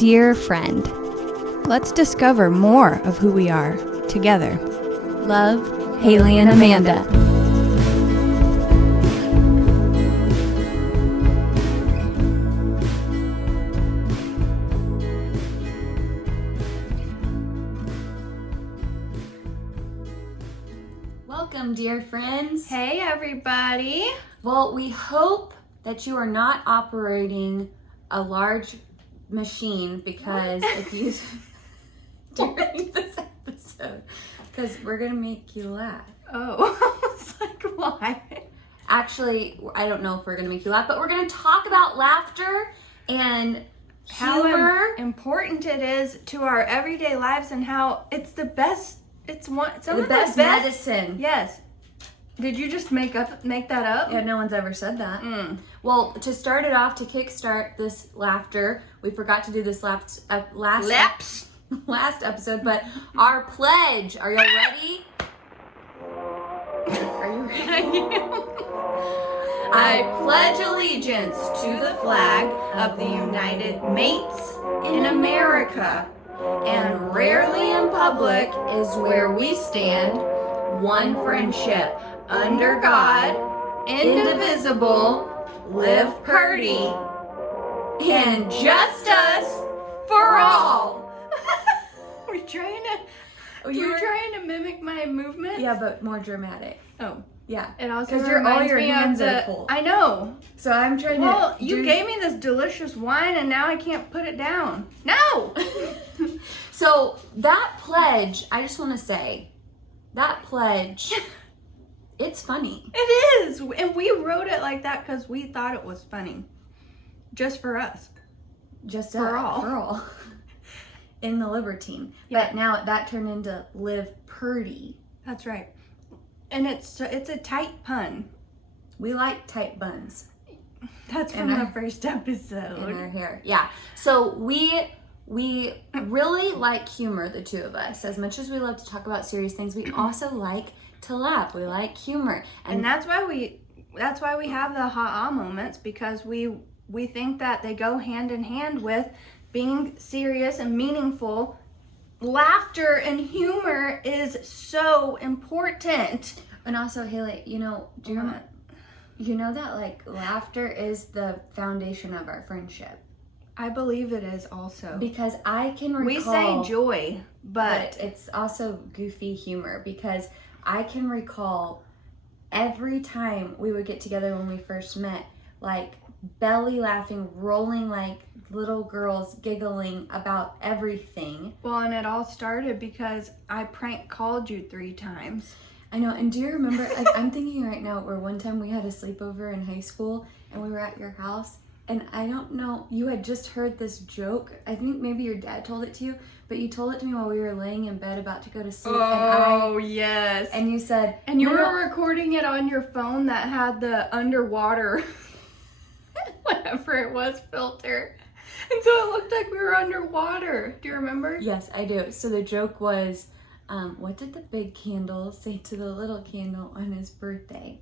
Dear friend, let's discover more of who we are together. Love, Haley and Amanda. Welcome, dear friends. Hey, everybody. Well, we hope that you are not operating a large machine because if you during this episode, because we're gonna make you laugh. Oh, I was like, why? Actually, I don't know if we're gonna make you laugh, but we're gonna talk about laughter and humor. How important it is to our everyday lives and how it's the best. It's the best medicine. Yes. Did you just make that up? Yeah, no one's ever said that. Well, to start it off, to kickstart this laughter, we forgot to do this last episode, but our pledge. Are y'all ready? Are you ready? I pledge allegiance to the flag of the United Mates in America, and rarely in public is where we stand, one friendship, under God, indivisible, live purdy, and just us for all. We're trying to mimic my movement. Yeah, but more dramatic. Oh. Yeah. It also because all your me hands are full. I know. So I'm trying Well, you gave me this delicious wine and now I can't put it down. No! So that pledge, I just want to say, that pledge, it's funny. It is. And we wrote it like that because we thought it was funny. Just for us. Just for all. For all. In the Libertine. Yeah. But now that turned into live purdy. That's right. And it's a tight pun. We like tight buns. That's from the first episode. In our hair. Yeah. So we really like humor, the two of us. As much as we love to talk about serious things, we also like to laugh. We like humor. And that's why we have the ha-ah moments, because we think that they go hand in hand with being serious and meaningful. Laughter and humor is so important. And also, Haley, do you know that like laughter is the foundation of our friendship? I believe it is also. Because I can recall... We say joy, but it's also goofy humor, because I can recall every time we would get together when we first met, like belly laughing, rolling like little girls, giggling about everything. Well, and it all started because I prank called you 3 times. I know, and do you remember, like, I'm thinking right now where one time we had a sleepover in high school and we were at your house, and I don't know, you had just heard this joke. I think maybe your dad told it to you, but you told it to me while we were laying in bed about to go to sleep. Yes. And you said... And you were recording it on your phone that had the underwater, whatever it was, filter. And so it looked like we were underwater. Do you remember? Yes, I do. So the joke was, what did the big candle say to the little candle on his birthday?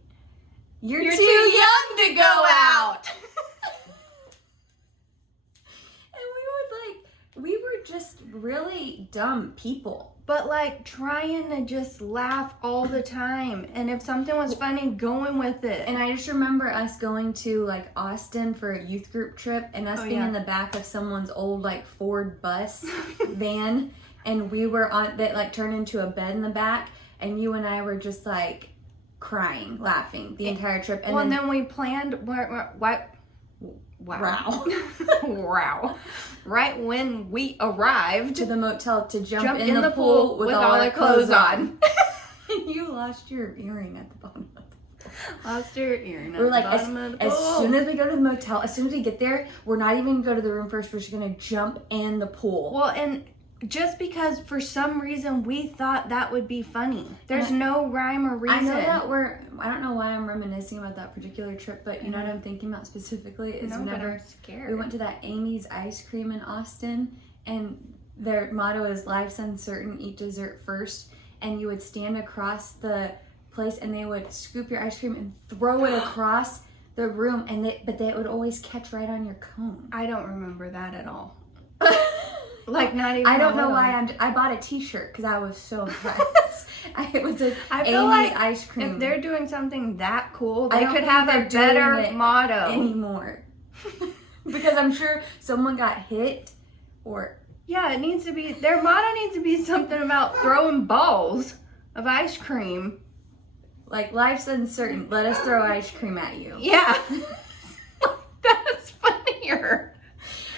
You're too young to go out! And we were just really dumb people. But like trying to just laugh all the time. And if something was funny, going with it. And I just remember us going to like Austin for a youth group trip and us being in the back of someone's old like Ford bus van. And we were that like turned into a bed in the back. And you and I were just like crying, laughing the entire trip. And then we planned, Wow. Wow. Right when we arrived to the motel to jump in the pool with all our clothes on. You lost your earring at the bottom of the pool. Lost your earring at We're the like, bottom of the pool. As soon as we go to the motel, as soon as we get there, we're not even going to go to the room first. We're just going to jump in the pool. Well, and just because for some reason we thought that would be funny. There's no rhyme or reason. I know that I don't know why I'm reminiscing about that particular trip, but you know what I'm thinking about specifically is whenever we went to that Amy's ice cream in Austin, and their motto is life's uncertain, eat dessert first, and you would stand across the place and they would scoop your ice cream and throw it across the room, but they would always catch right on your cone. I don't remember that at all. Like not even. I don't know why I bought a T-shirt because I was so impressed. It was an Amy's ice cream. If they're doing something that cool, they could have a better motto anymore. Because I'm sure someone got hit or. Yeah, it needs to be, their motto needs to be something about throwing balls of ice cream. Like, life's uncertain. Let us throw ice cream at you. Yeah. That's funnier.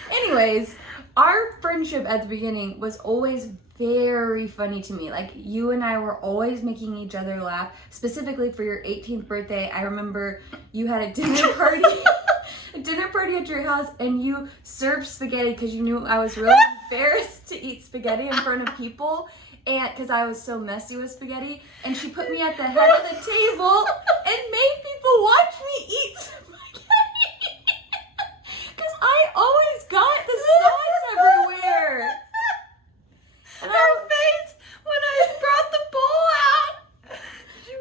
Anyways, our friendship at the beginning was always very funny to me. Like, you and I were always making each other laugh. Specifically for your 18th birthday, I remember you had a dinner party. A dinner party at your house, and you served spaghetti because you knew I was really embarrassed to eat spaghetti in front of people, and because I was so messy with spaghetti. And she put me at the head of the table and made people watch me eat spaghetti because I always got the sauce everywhere. And her face when I brought the bowl out.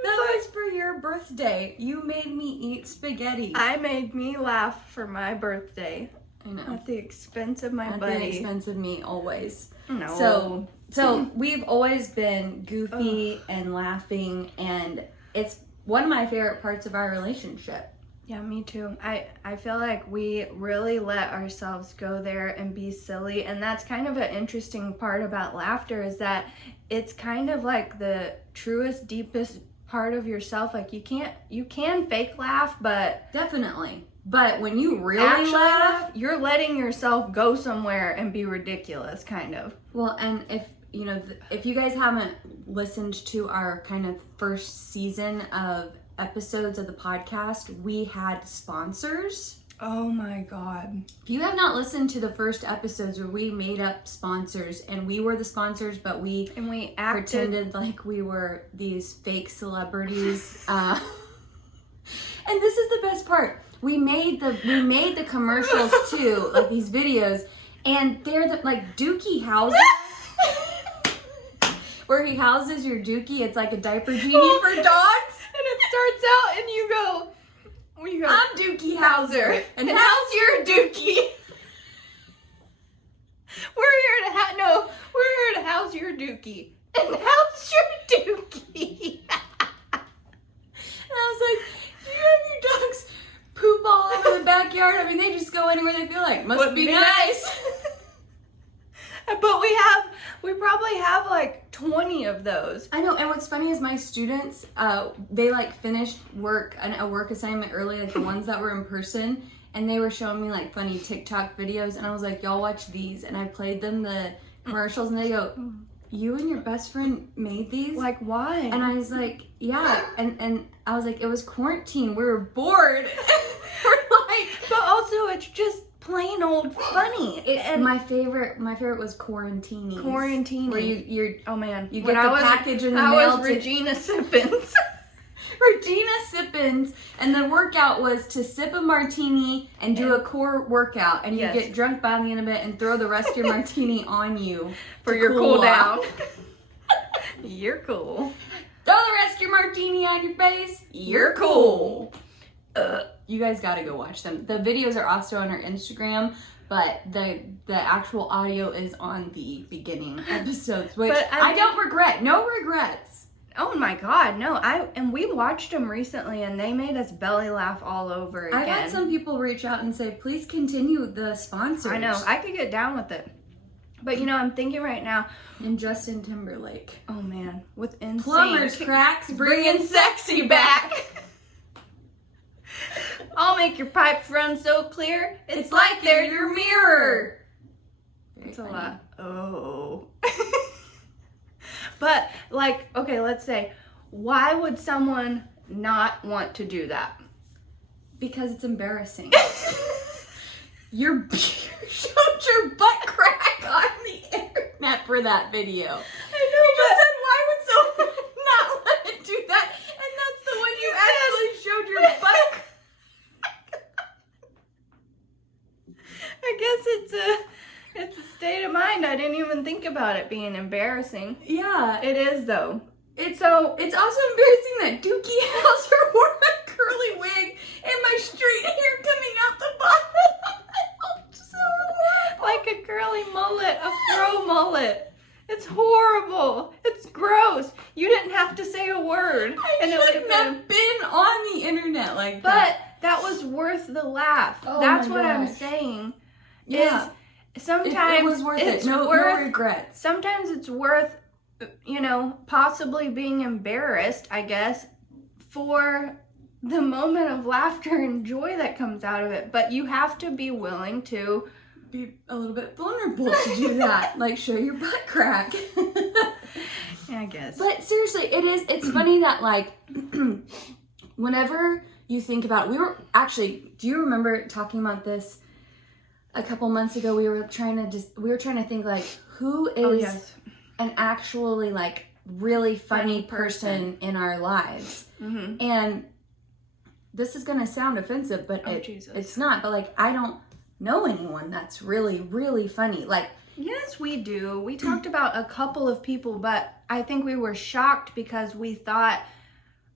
That was for your birthday. You made me eat spaghetti. I made me laugh for my birthday. I know. At the expense of my buddy. At the expense of me, always. No. So we've always been goofy and laughing, and it's one of my favorite parts of our relationship. Yeah, me too. I feel like we really let ourselves go there and be silly, and that's kind of an interesting part about laughter is that it's kind of like the truest, deepest part of yourself. Like you can fake laugh, but definitely. But when you really actually laugh, you're letting yourself go somewhere and be ridiculous, kind of. Well, and if you guys haven't listened to our kind of first season of episodes of the podcast, we had sponsors. Oh my God. If you have not listened to the first episodes where we made up sponsors and we were the sponsors, but we pretended like we were these fake celebrities. And this is the best part. We made the commercials too, like these videos, and they're like Dookie houses. Where he houses your Dookie. It's like a diaper genie for dogs. And it starts out and you go, I'm Dookie Howser, and how's your Dookie? We're here to house your Dookie. And how's your Dookie? And I was like, do you have your dogs poop all over the backyard? I mean, they just go anywhere they feel like. Must be nice. But we probably have like 20 of those. I know, and what's funny is my students, they like finished a work assignment early, like the ones that were in person, and they were showing me like funny TikTok videos, and I was like, y'all watch these, and I played them the commercials, and they go, you and your best friend made these? Like, why? And I was like, yeah, and I was like, it was quarantine, we were bored. We're like, but also it's just plain old funny. And my favorite was Quarantini. Where you're oh man, you get the package in the mail. I was Regina Sippins. Regina Sippins, and the workout was to sip a martini and do a core workout, and you get drunk by the end of it and throw the rest of your martini on you for your cool down. You're cool. Throw the rest of your martini on your face. You're cool. You guys gotta go watch them. The videos are also on our Instagram, but the actual audio is on the beginning episodes, which I don't regret. No regrets. Oh my God, no. And we watched them recently, and they made us belly laugh all over again. I had some people reach out and say, please continue the sponsors. I know. I could get down with it. But I'm thinking right now. And Justin Timberlake. Oh man, with insane. Plumbers cracks bringing sexy back. I'll make your pipes run so clear, it's like they're your mirror. It's a lot. Oh. But, okay, let's say, why would someone not want to do that? Because it's embarrassing. You showed your butt crack on the internet for that video. I know, you just said, why would someone not let it do that? And that's the one you actually showed your butt crack. I guess it's a state of mind. I didn't even think about it being embarrassing. Yeah. It is, though. It's also embarrassing that Dookie Howser wore a curly wig and my straight hair coming out the bottom. So horrible. Like a curly mullet, a fro mullet. It's horrible. It's gross. You didn't have to say a word. And it wouldn't have been on the internet like that. But that was worth the laugh. Oh, that's what I'm saying. Yeah. Is sometimes it was worth it. No regrets. Sometimes it's worth, possibly being embarrassed, I guess, for the moment of laughter and joy that comes out of it. But you have to be willing to be a little bit vulnerable to do that. Like, show your butt crack. Yeah, I guess. But seriously, it's funny that, like, whenever you think about, do you remember talking about this a couple months ago? We were trying to think, like, who is an actually, like, really funny person in our lives. Mm-hmm. And this is going to sound offensive, but it's not. But, like, I don't know anyone that's really, really funny. Like, yes, we do. We talked about a couple of people, but I think we were shocked because we thought,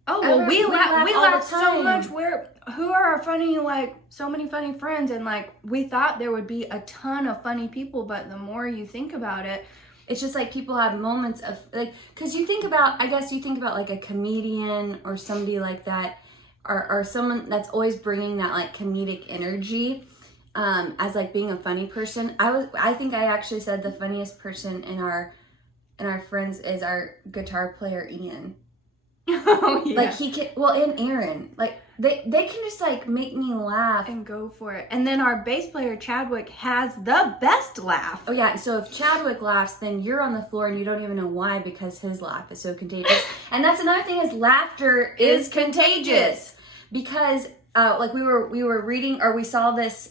we laugh so much. Who are our funny, like, so many funny friends? And, like, we thought there would be a ton of funny people, but the more you think about it, it's just like people have moments of, like, because you think about like a comedian or somebody like that, or someone that's always bringing that, like, comedic energy, as, like, being a funny person. I think I actually said the funniest person in our friends is our guitar player, Ian. Oh, yeah. Like, he can, and Aaron, like, they can just, like, make me laugh and go for it. And then our bass player Chadwick has the best laugh. Oh yeah, so if Chadwick laughs, then you're on the floor and you don't even know why, because his laugh is so contagious. And that's another thing, is laughter is contagious. Because like, we were reading, or we saw this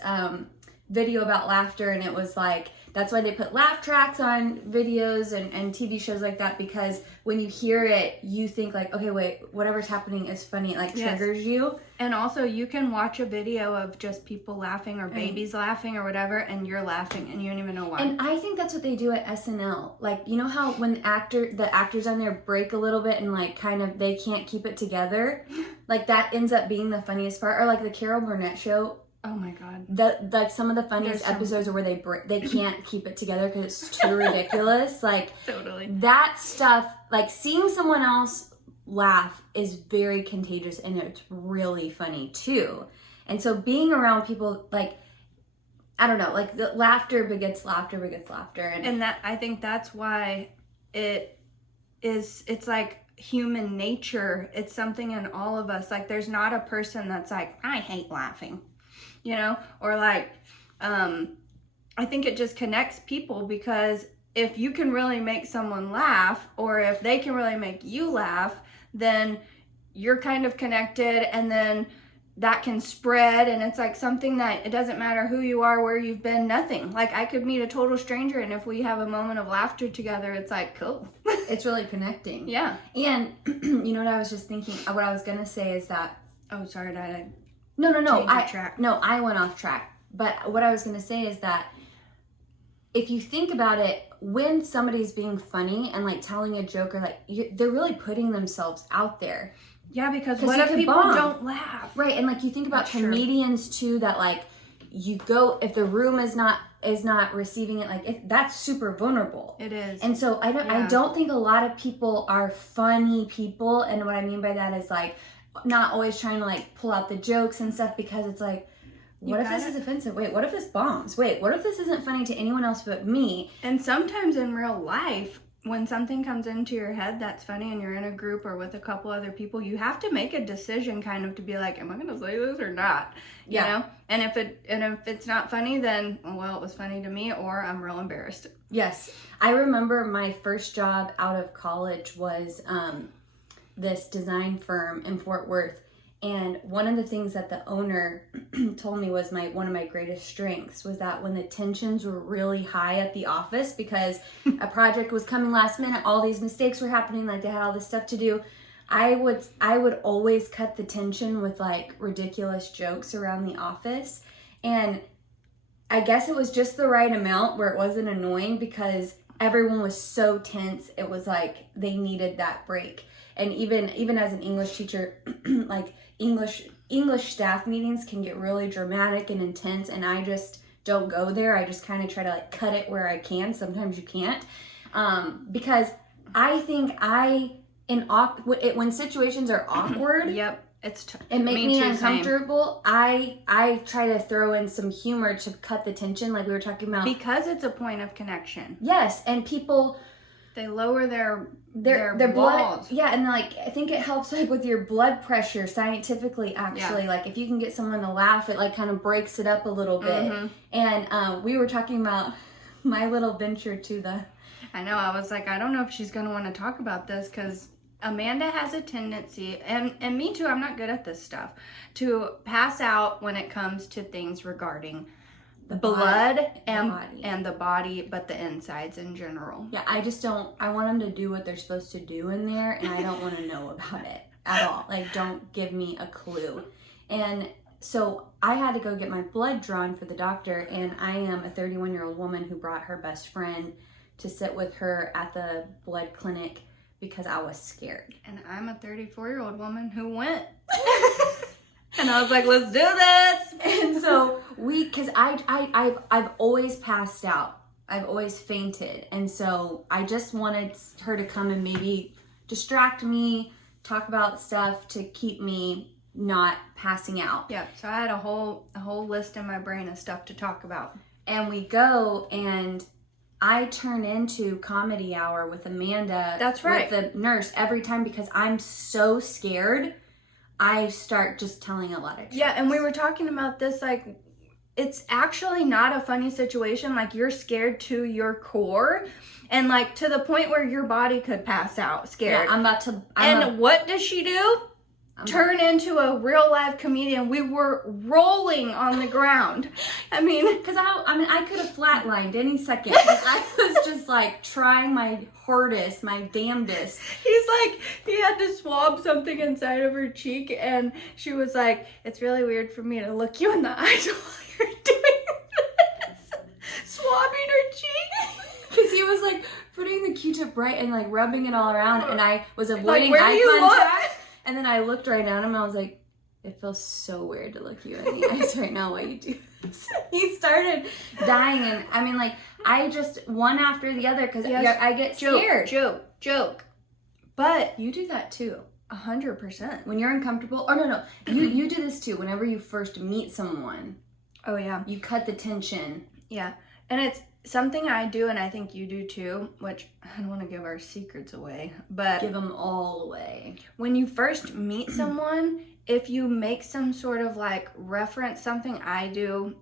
video about laughter, and it was like, that's why they put laugh tracks on videos and TV shows like that, because when you hear it, you think, like, okay, wait, whatever's happening is funny. It, like, triggers you. And also, you can watch a video of just people laughing, or babies laughing, or whatever, and you're laughing and you don't even know why. And I think that's what they do at SNL. Like, you know how when the actors on there break a little bit and, like, kind of, they can't keep it together? Like, that ends up being the funniest part. Or, like, the Carol Burnett show. Oh my God. Like, some of the funniest episodes are where they can't keep it together because it's too ridiculous. Like, totally. That stuff, like, seeing someone else laugh is very contagious, and it's really funny too. And so being around people, like, I don't know, like, the laughter begets laughter begets laughter. And that, I think that's why it's like human nature. It's something in all of us. Like, there's not a person that's like, I hate laughing. Or like, I think it just connects people, because if you can really make someone laugh, or if they can really make you laugh, then you're kind of connected, and then that can spread, and it's like something that, it doesn't matter who you are, where you've been, nothing. Like, I could meet a total stranger, and if we have a moment of laughter together, it's like, cool. It's really connecting. Yeah. And you know what I was just thinking, what I was going to say is that, oh, sorry, I No, I went off track. But what I was going to say is that if you think about it, when somebody's being funny and, like, telling a joke, or, like, they're really putting themselves out there. Yeah, because what if people don't laugh? Right, and, like, you think about comedians too, that, like, you go, if the room is not receiving it, like, that's super vulnerable. It is. And so I don't think a lot of people are funny people, and what I mean by that is, like, not always trying to, like, pull out the jokes and stuff, because it's like, what if this is offensive? Wait, what if this bombs? Wait, what if this isn't funny to anyone else but me? And sometimes in real life, when something comes into your head that's funny, and you're in a group or with a couple other people, you have to make a decision, kind of, to be like, am I going to say this or not? You know? And if it's not funny, then, well, it was funny to me, or I'm real embarrassed. Yes. I remember my first job out of college was this design firm in Fort Worth. And one of the things that the owner told me was one of my greatest strengths was that when the tensions were really high at the office, because a project was coming last minute, all these mistakes were happening, like, they had all this stuff to do, I would always cut the tension with, like, ridiculous jokes around the office. And I guess it was just the right amount where it wasn't annoying, because everyone was so tense. It was like they needed that break. And even as an English teacher, like, English staff meetings can get really dramatic and intense, and I just don't go there. I just kind of try to like cut it where I can. Sometimes you can't. Because I think when situations are awkward, yep, it make me uncomfortable. I try to throw in some humor to cut the tension, like we were talking about, because it's a point of connection. Yes, and people, they lower their blood. Yeah, and like I think it helps like with your blood pressure scientifically. Actually, like if you can get someone to laugh, it like kind of breaks it up a little bit. And we were talking about my little venture to the. I know. I was like, I don't know if she's going to want to talk about this because Amanda has a tendency, and me too, I'm not good at this stuff, to pass out when it comes to things regarding the blood and the body, but the insides in general. Yeah, I just don't, I want them to do what they're supposed to do in there, and I don't want to know about it at all. Like, don't give me a clue. And so I had to go get my blood drawn for the doctor, and I am a 31-year-old woman who brought her best friend to sit with her at the blood clinic because I was scared. And I'm a 34-year-old woman who went. And I was like, let's do this. And so because I've always passed out. I've always fainted. And so I just wanted her to come and maybe distract me, talk about stuff to keep me not passing out. Yeah, so I had a whole list in my brain of stuff to talk about. And we go, and I turn into comedy hour with Amanda. That's right. With the nurse every time because I'm so scared. I start just telling a lot of jokes. Yeah, and we were talking about this, like, it's actually not a funny situation. Like, you're scared to your core, and like to the point where your body could pass out scared. Yeah, what does she do? Turn into a real live comedian. We were rolling on the ground. I mean, because I could have flatlined any second. I was just like trying my hardest, my damnedest. He's like, he had to swab something inside of her cheek, and she was like, it's really weird for me to look you in the eyes while you're doing this. Swabbing her cheek. Because he was like putting the Q-tip right and like rubbing it all around, and I was avoiding eye contact. And then I looked right at him and I was like, it feels so weird to look you in the eyes right now while you do this. He started dying. And I mean, like, I just, one after the other, because I get scared. Joke. But you do that too. 100%. When you're uncomfortable. Oh, no. You do this too. Whenever you first meet someone. Oh, yeah. You cut the tension. Yeah. And it's something I do, and I think you do too, which I don't want to give our secrets away, but give them all away. When you first meet someone, if you make some sort of like reference, something I do,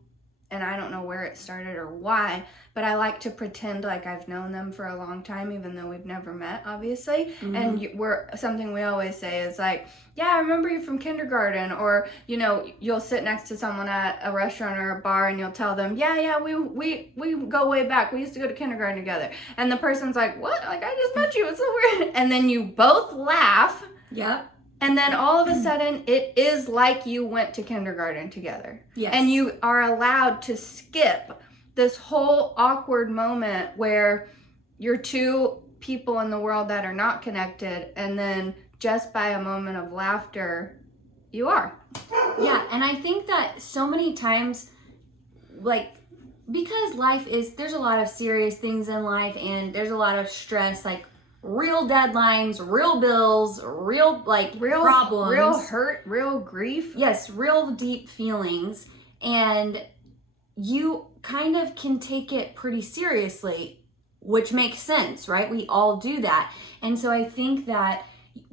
and I don't know where it started or why, but I like to pretend like I've known them for a long time, even though we've never met, obviously. Mm-hmm. And something we always say is like, yeah, I remember you from kindergarten, or, you know, you'll sit next to someone at a restaurant or a bar and you'll tell them, yeah, we go way back. We used to go to kindergarten together. And the person's like, what? Like, I just met you. It's so weird. And then you both laugh. Yep. And then all of a sudden, it is like you went to kindergarten together. Yes. And you are allowed to skip this whole awkward moment where you're two people in the world that are not connected, and then just by a moment of laughter, you are. Yeah, and I think that so many times, like, because there's a lot of serious things in life, and there's a lot of stress, like, real deadlines, real bills, real problems, real hurt, real grief. Yes, real deep feelings. And you kind of can take it pretty seriously, which makes sense, right? We all do that. And so I think that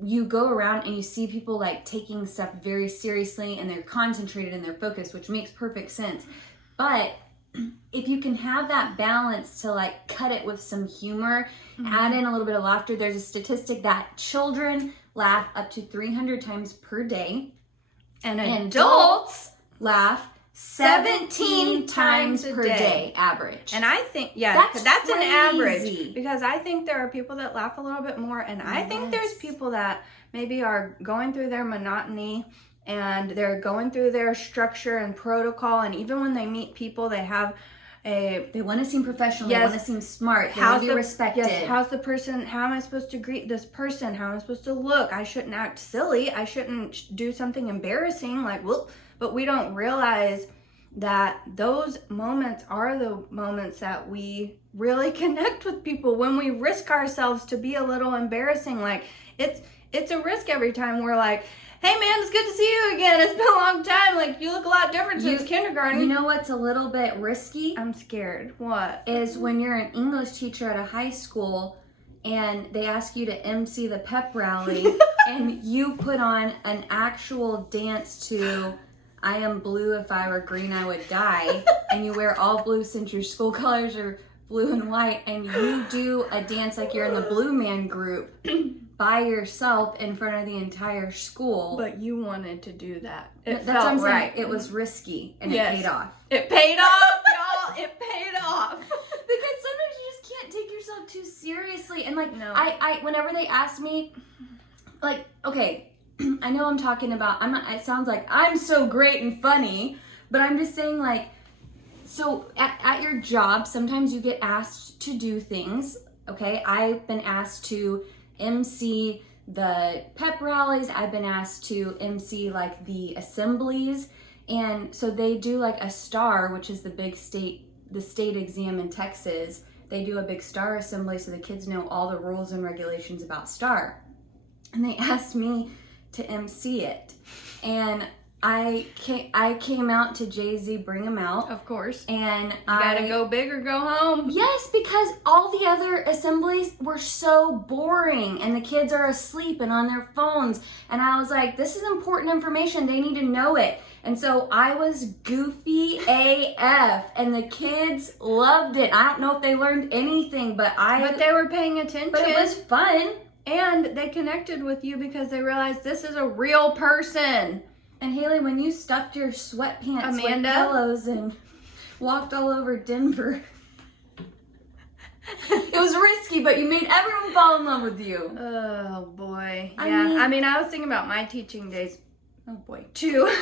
you go around and you see people like taking stuff very seriously, and they're concentrated and they're focused, which makes perfect sense. But if you can have that balance to like cut it with some humor, mm-hmm. add in a little bit of laughter. There's a statistic that children laugh up to 300 times per day, and adults laugh 17 times per day average. And I think, that's an average, because I think there are people that laugh a little bit more, and I think there's people that maybe are going through their monotony, and they're going through their structure and protocol, and even when they meet people, they have they want to seem professional, they want to seem smart, they want to be respected. Yes, how's the person, how am I supposed to greet this person, how am I supposed to look, I shouldn't act silly, I shouldn't do something embarrassing, like, well, but we don't realize that those moments are the moments that we really connect with people, when we risk ourselves to be a little embarrassing. Like, it's a risk every time we're like, hey man, it's good to see you again. It's been a long time. Like, you look a lot different since kindergarten. You know what's a little bit risky? I'm scared. What? Is when you're an English teacher at a high school and they ask you to MC the pep rally and you put on an actual dance to I Am Blue, If I Were Green, I Would Die, and you wear all blue since your school colors are blue and white, and you do a dance like you're in the Blue Man Group by yourself in front of the entire school. But you wanted to do that. That's what I'm saying. It was risky, and it paid off. It paid off, y'all. It paid off. Because sometimes you just can't take yourself too seriously. And like, No. I whenever they ask me, like, okay, I know I'm talking about, it sounds like I'm so great and funny, but I'm just saying, like, so at your job, sometimes you get asked to do things, okay? I've been asked to MC the pep rallies. I've been asked to MC like the assemblies. And so they do like a STAR, which is the state exam in Texas. They do a big STAR assembly so the kids know all the rules and regulations about STAR. And they asked me to MC it. And I came out to Jay-Z Bring 'Em Out. Of course. And you gotta go big or go home. Yes, because all the other assemblies were so boring and the kids are asleep and on their phones. And I was like, this is important information. They need to know it. And so I was goofy AF and the kids loved it. I don't know if they learned anything, but they were paying attention. But it was fun. And they connected with you because they realized this is a real person. And Haley, when you stuffed your sweatpants Amanda? with pillows and walked all over Denver, it was risky, but you made everyone fall in love with you. Oh boy. Yeah. I mean, I was thinking about my teaching days. Oh boy. Too.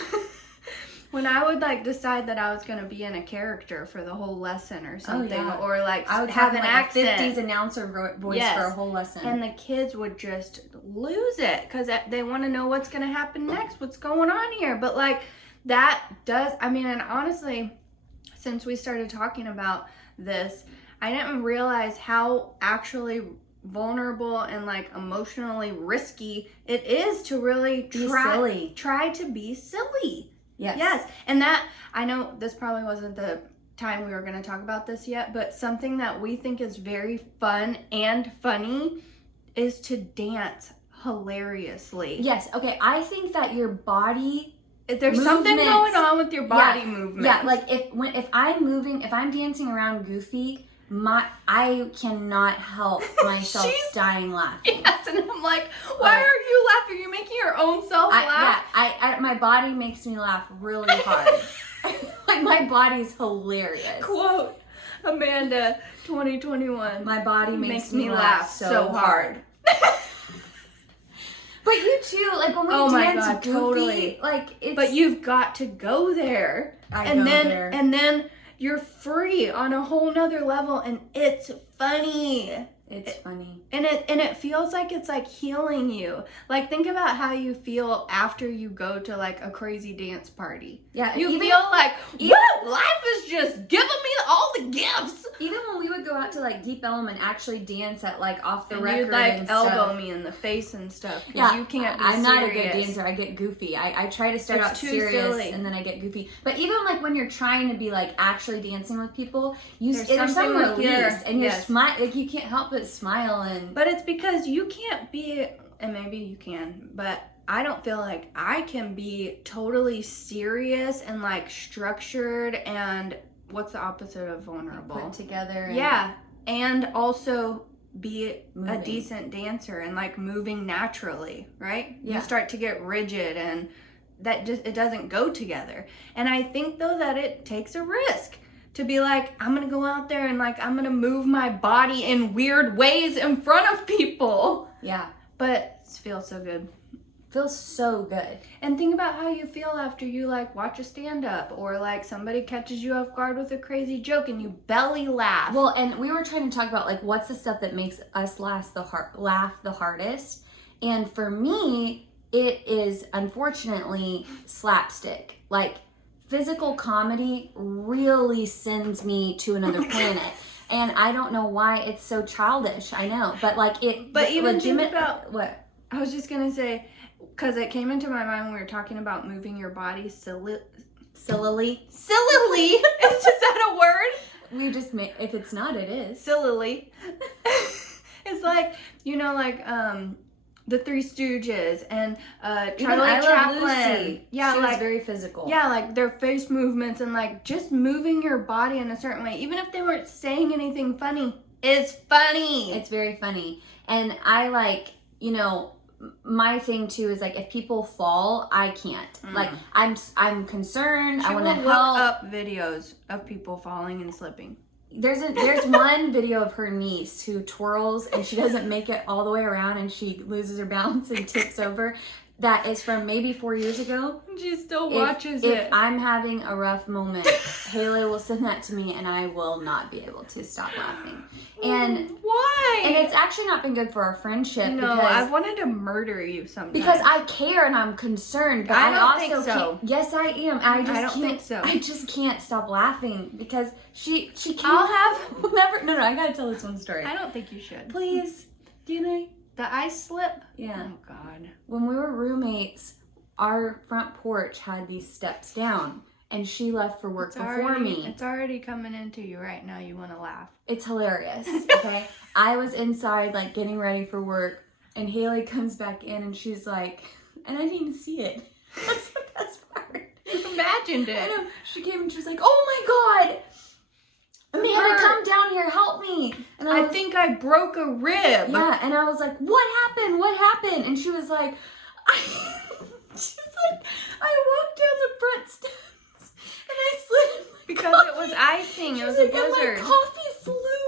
When I would like decide that I was going to be in a character for the whole lesson or something, or like I would have an like accent, a 50s announcer voice for a whole lesson, and the kids would just lose it because they want to know what's going to happen next, what's going on here. But like that does, I mean, and honestly, since we started talking about this, I didn't realize how actually vulnerable and like emotionally risky it is to really try to be silly. Yes. And that, I know this probably wasn't the time we were going to talk about this yet, but something that we think is very fun and funny is to dance hilariously. Yes. Okay. I think that your body, there's something going on with your body movement. Yeah. Like if I'm dancing around Goofy, I cannot help myself dying laughing. Yes, and I'm like, why are you laughing? You're making your own self laugh. Yeah, my body makes me laugh really hard. Like my body's hilarious. Quote Amanda 2021. My body makes me laugh so hard. But you too, like when we dance Goofy, totally. Like it's. But you've got to go there. And then you're free on a whole nother level, and it's funny. It's funny. And it feels like it's like healing you. Like think about how you feel after you go to like a crazy dance party. Yeah. You feel like, whoa, life is just giving me all the gifts. Even when we would go out to like Deep Ellum and actually dance at like off the record, you'd like and elbow me in the face and stuff. Yeah, you can't be I'm serious. not a good dancer. I get goofy. I try to start out serious silly. And then I get goofy. But even like when you're trying to be like actually dancing with people, there's some release and you're smile. Like you can't help but smile and. But it's because you can't be, and maybe you can, but I don't feel like I can be totally serious and like structured and what's the opposite of vulnerable? Put together. And also be a decent dancer and like moving naturally, right? Yeah. You start to get rigid and that just, it doesn't go together. And I think though that it takes a risk to be like, I'm gonna go out there and like, I'm gonna move my body in weird ways in front of people. Yeah. But it feels so good. Feels so good. And think about how you feel after you like watch a stand-up or like somebody catches you off guard with a crazy joke and you belly laugh. Well, and we were trying to talk about like what's the stuff that makes us laugh the hardest. And for me, it is unfortunately slapstick. Like physical comedy really sends me to another planet. And I don't know why it's so childish. I know, but like it. But even think legitimate, about what I was just gonna say, because it came into my mind when we were talking about moving your body sillily. Is that a word? We just make, if it's not, it is. Sillily. It's like, you know, like the Three Stooges and Charlie Chaplin. Yeah, she was very physical. Yeah, like their face movements and like just moving your body in a certain way, even if they weren't saying anything funny, is funny. It's very funny. And I like, you know, my thing too is like if people fall, I can't. Like I'm concerned. I want to help. Look up videos of people falling and slipping. There's one video of her niece who twirls and she doesn't make it all the way around and she loses her balance and tips over. That is from maybe 4 years ago. She still watches it. If I'm having a rough moment, Haley will send that to me and I will not be able to stop laughing. And why? And it's actually not been good for our friendship. No, I wanted to murder you sometimes. Because I care and I'm concerned. But I don't also think so. Yes, I am. I don't think so. I just can't stop laughing because she can't. I'll have whenever. No, I gotta tell this one story. I don't think you should. Please, can I? The ice slip? Yeah. Oh God. When we were roommates, our front porch had these steps down, and she left for work before me. It's already coming into you right now. You want to laugh. It's hilarious. Okay. I was inside, like getting ready for work, and Haley comes back in, and she's like, and I didn't even see it. That's the best part. You imagined it. I know. She came and she was like, "Oh my God, Amanda, come down here, help me." And I think I broke a rib. Yeah, and I was like, "What happened? What happened?" And she was like, she's like, "I walked down the front steps and I slid because coffee. It was icing. It was like, a blizzard. And my coffee flew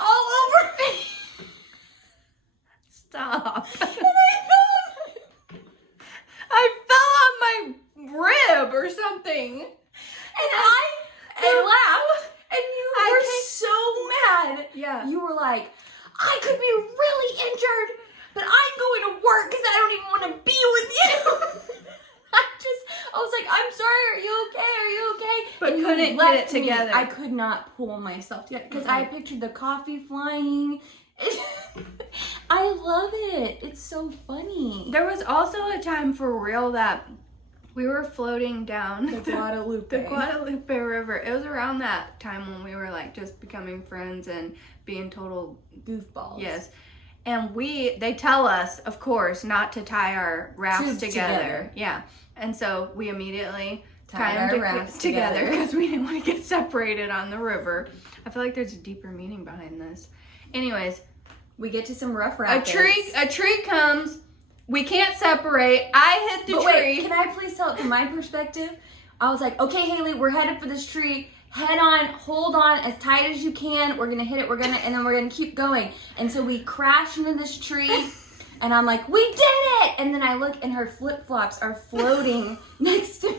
all over me." Stop. And I fell on my rib or something. And I laughed. And you were so mad. Yeah. You were like, "I could be really injured, but I'm going to work because I don't even want to be with you." I was like, "I'm sorry, are you okay? Are you okay?" But and couldn't get it together. I could not pull myself together because I pictured the coffee flying. I love it. It's so funny. There was also a time for real that we were floating down the Guadalupe River. It was around that time when we were like just becoming friends and being total goofballs. Yes. And they tell us, of course, not to tie our rafts together. Yeah. And so we immediately tied our rafts together because we didn't want to get separated on the river. I feel like there's a deeper meaning behind this. Anyways, we get to some rough rapids. A tree comes. We can't separate. I hit the tree. Wait, can I please tell it from my perspective? I was like, "Okay, Haley, we're headed for this tree. Head on, hold on as tight as you can. We're gonna hit it. And then we're gonna keep going." And so we crash into this tree, and I'm like, "We did it!" And then I look, and her flip flops are floating next to me.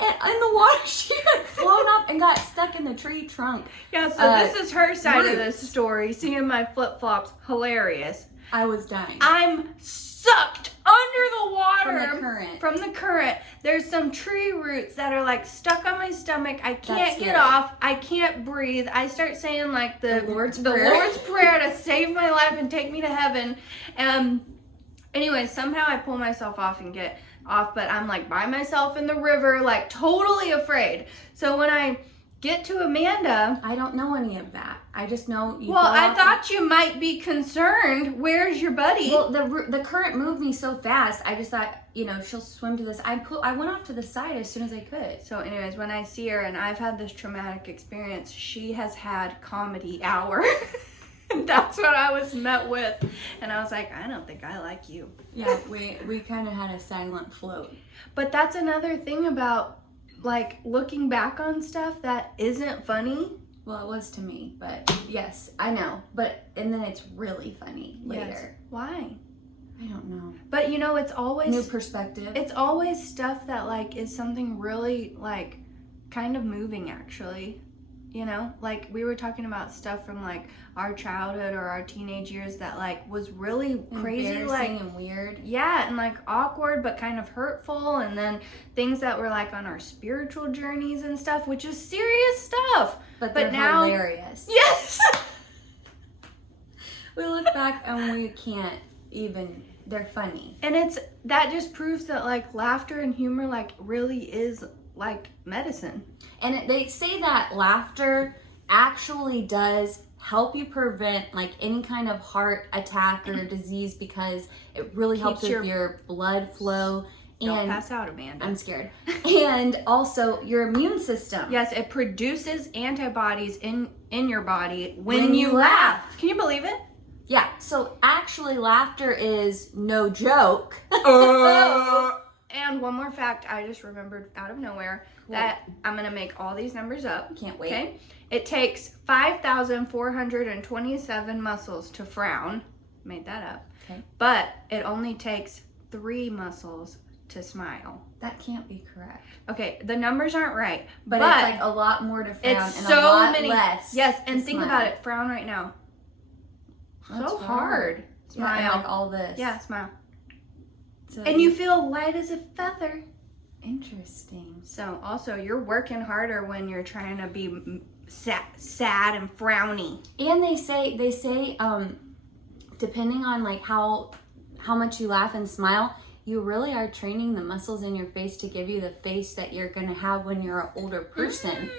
And in the water, she had flown up and got stuck in the tree trunk. Yeah, so this is her side of this story. Seeing my flip flops, hilarious. I was dying. I'm sucked under the water from the current. There's some tree roots that are like stuck on my stomach. I can't get off. I can't breathe. I start saying like the Lord's Prayer to save my life and take me to heaven. Anyway, somehow I pull myself off and get off, but I'm like by myself in the river, like totally afraid. So when I get to Amanda, I don't know any of that. I just know you. Well, I thought you might be concerned. Where's your buddy? Well, the current moved me so fast. I just thought, she'll swim to this. I went off to the side as soon as I could. So, anyways, when I see her, and I've had this traumatic experience, she has had comedy hour. That's what I was met with, and I was like, I don't think I like you. Yeah, we kind of had a silent float. But that's another thing about like looking back on stuff that isn't funny. Well, it was to me, but yes, I know. And then it's really funny later. Yes. Why? I don't know. But it's always new perspective. It's always stuff that like is something really like kind of moving actually. You know, like we were talking about stuff from like our childhood or our teenage years that like was really crazy, like and weird. Yeah, and like awkward but kind of hurtful, and then things that were like on our spiritual journeys and stuff, which is serious stuff. But now hilarious. Yes. We look back and we can't even. They're funny. And that just proves that like laughter and humor like really is like medicine. And they say that laughter actually does help you prevent like any kind of heart attack or disease, because it really helps with your blood flow. Don't pass out, Amanda. I'm scared. And also your immune system. Yes, it produces antibodies in your body when you laugh. Can you believe it? Yeah, so actually laughter is no joke. And one more fact I just remembered out of nowhere, that I'm going to make all these numbers up. Can't wait. Okay. It takes 5,427 muscles to frown. Made that up. Okay. But it only takes 3 muscles to smile. That can't be correct. Okay, the numbers aren't right. But it's like a lot more to frown and so a lot many, less. Yes, and to think smile. about it. Frown right now. That's so hard. Smile. Yeah, and like all this. Yeah, smile. So and you feel light as a feather. Interesting. So also, you're working harder when you're trying to be sad and frowny. And they say depending on like how much you laugh and smile, you really are training the muscles in your face to give you the face that you're going to have when you're an older person.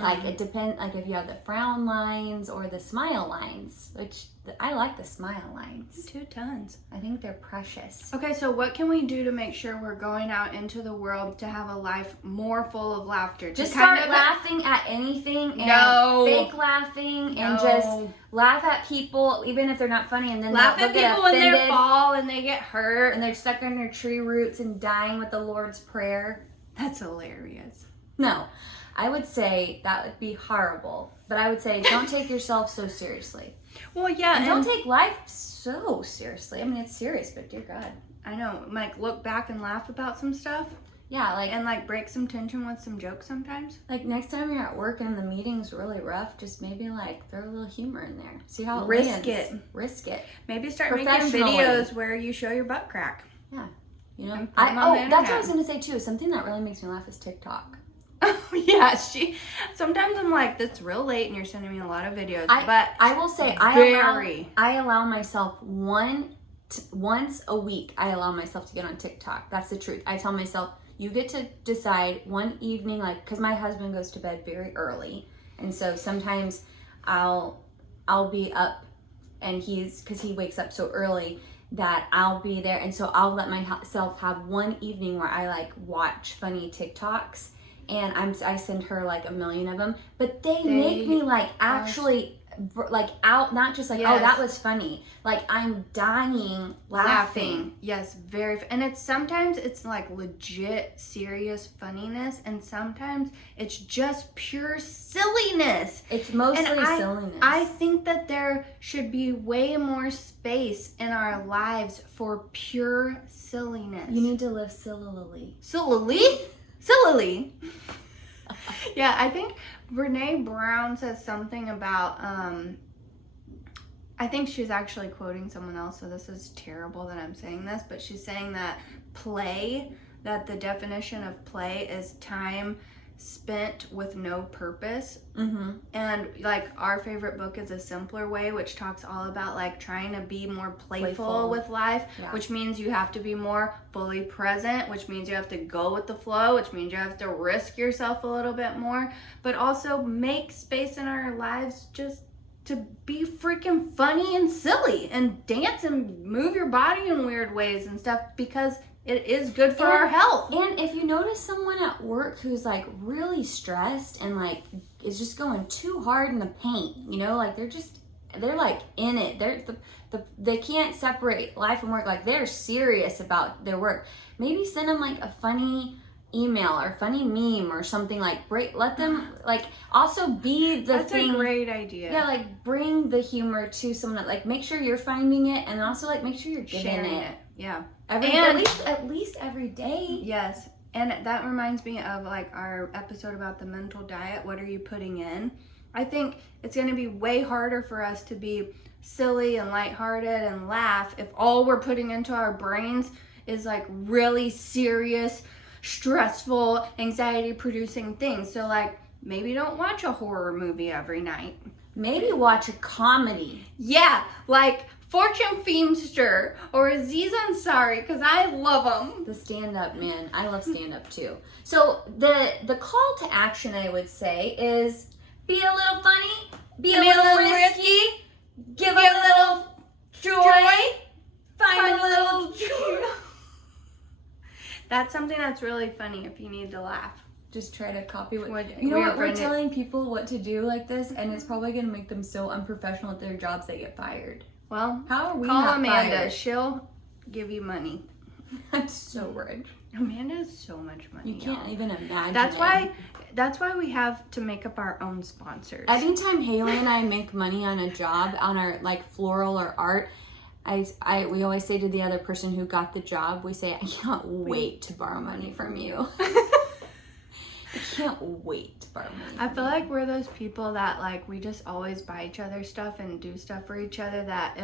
Like it depends, like if you have the frown lines or the smile lines, which I like the smile lines. 2 tons. I think they're precious. Okay, so what can we do to make sure we're going out into the world to have a life more full of laughter? Just start laughing at anything and fake laughing and just laugh at people even if they're not funny, and then laugh at people when they fall and they get hurt and they're stuck under tree roots and dying with the Lord's Prayer. That's hilarious. No, I would say that would be horrible. But I would say don't take yourself so seriously. Well, yeah. And don't take life so seriously. I mean, it's serious, but dear God. I know. Like, look back and laugh about some stuff. Yeah, like... And, like, break some tension with some jokes sometimes. Like, next time you're at work and the meeting's really rough, just maybe, like, throw a little humor in there. See how it lands. Risk it. Maybe start making videos where you show your butt crack. Yeah. You know? That's what I was going to say, too. Something that really makes me laugh is TikTok. Yeah, sometimes I'm like, that's real late and you're sending me a lot of videos, but I will say I allow myself once a week, I allow myself to get on TikTok. That's the truth. I tell myself, you get to decide one evening, like, because my husband goes to bed very early, and so sometimes I'll be up, and because he wakes up so early that I'll be there, and so I'll let myself have one evening where I like watch funny TikToks. And I send her like 1 million of them, but they make me like actually like out, not just like, oh, that was funny. Like I'm dying laughing. Yes, and sometimes it's like legit serious funniness, and sometimes it's just pure silliness. It's mostly silliness. I think that there should be way more space in our lives for pure silliness. You need to live sillily. Sillily? Yeah, I think Brene Brown says something about, I think she's actually quoting someone else, so this is terrible that I'm saying this, but she's saying that that the definition of play is time spent with no purpose. And like our favorite book is A Simpler Way, which talks all about like trying to be more playful with life, which means you have to be more fully present, which means you have to go with the flow, which means you have to risk yourself a little bit more, but also make space in our lives just to be freaking funny and silly and dance and move your body in weird ways and stuff, because it is good for our health. And if you notice someone at work who's like really stressed and like is just going too hard in the paint, you know, like they're like in it. They can't separate life and work. Like they're serious about their work. Maybe send them like a funny email or funny meme or something, like let them like also be the That's thing. A great idea. Yeah, like bring the humor to someone that like make sure you're finding it, and also like make sure you're giving sharing it. Yeah. At least every day. Yes. And that reminds me of like our episode about the mental diet. What are you putting in? I think it's going to be way harder for us to be silly and lighthearted and laugh if all we're putting into our brains is like really serious, stressful, anxiety-producing things. So like maybe don't watch a horror movie every night. Maybe watch a comedy. Yeah, like Fortune Feimster or Aziz Ansari, because I love them. The stand-up, man. I love stand-up too. So the call to action, I would say, is be a little funny, be a little risky, give a little joy, find a little joy. That's something that's really funny if you need to laugh. Just try to copy what you know what we're telling people what to do like this, and it's probably going to make them so unprofessional at their jobs they get fired. Well, how are we call not Amanda. Fired? She'll give you money. I'm so rich. Amanda has so much money. You can't even imagine. That's why we have to make up our own sponsors. Anytime Haley and I make money on a job on our like floral or art, we always say to the other person who got the job, we say, I can't wait to borrow money from you. I can't wait to borrow money. I feel like we're those people that like we just always buy each other stuff and do stuff for each other that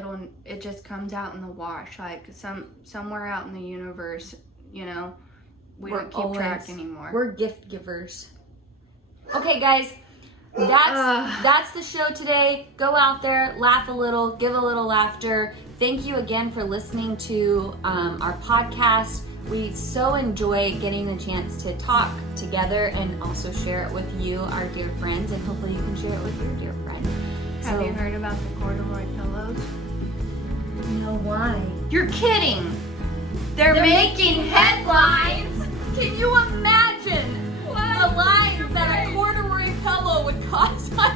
it just comes out in the wash, like somewhere out in the universe, you know, we don't keep track anymore. We're gift givers. Okay, guys, that's the show today. Go out there, laugh a little, give a little laughter. Thank you again for listening to our podcast. We so enjoy getting the chance to talk together and also share it with you, our dear friends, and hopefully you can share it with your dear friend. Have you heard about the corduroy pillows? No, why? You're kidding! They're making headlines! Can you imagine the lines that a corduroy pillow would cause on